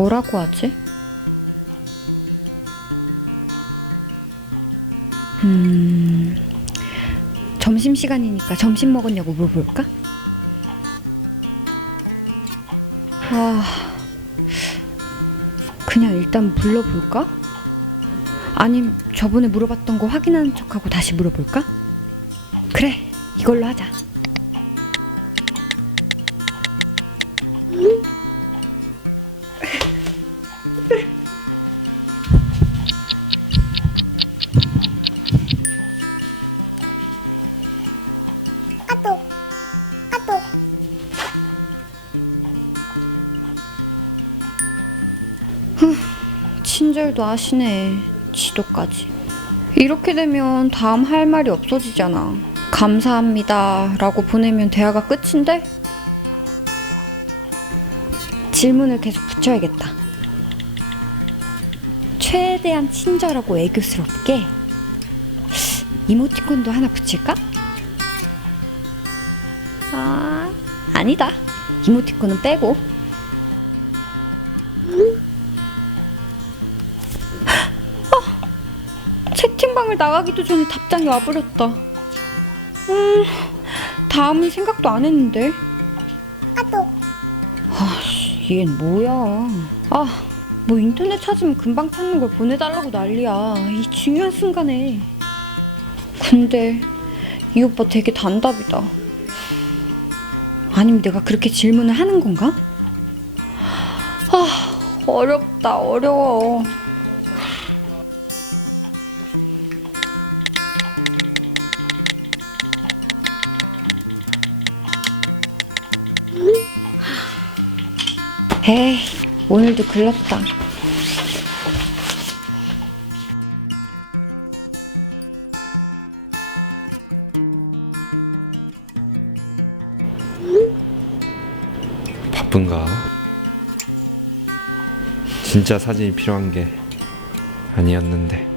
뭐라고 하지? 음, 점심시간이니까 점심 먹었냐고 물어볼까? 아, 그냥 일단 불러볼까? 아님 저번에 물어봤던 거 확인하는 척하고 다시 물어볼까? 그래, 이걸로 하자. 친절도 하시네. 지도까지. 이렇게 되면 다음 할 말이 없어지잖아. 감사합니다. 라고 보내면 대화가 끝인데? 질문을 계속 붙여야겠다. 최대한 친절하고 애교스럽게 이모티콘도 하나 붙일까? 아, 아니다. 이모티콘은 빼고. 채팅방을 나가기도 전에 답장이 와버렸다. 음, 다음은 생각도 안 했는데. 아씨, 얘는 뭐야. 아, 뭐 인터넷 찾으면 금방 찾는 걸 보내달라고 난리야. 이 중요한 순간에. 근데 이 오빠 되게 단답이다. 아니면 내가 그렇게 질문을 하는 건가? 아, 어렵다, 어려워. 에이, 오늘도 글렀다. 바쁜가? 진짜 사진이 필요한 게 아니었는데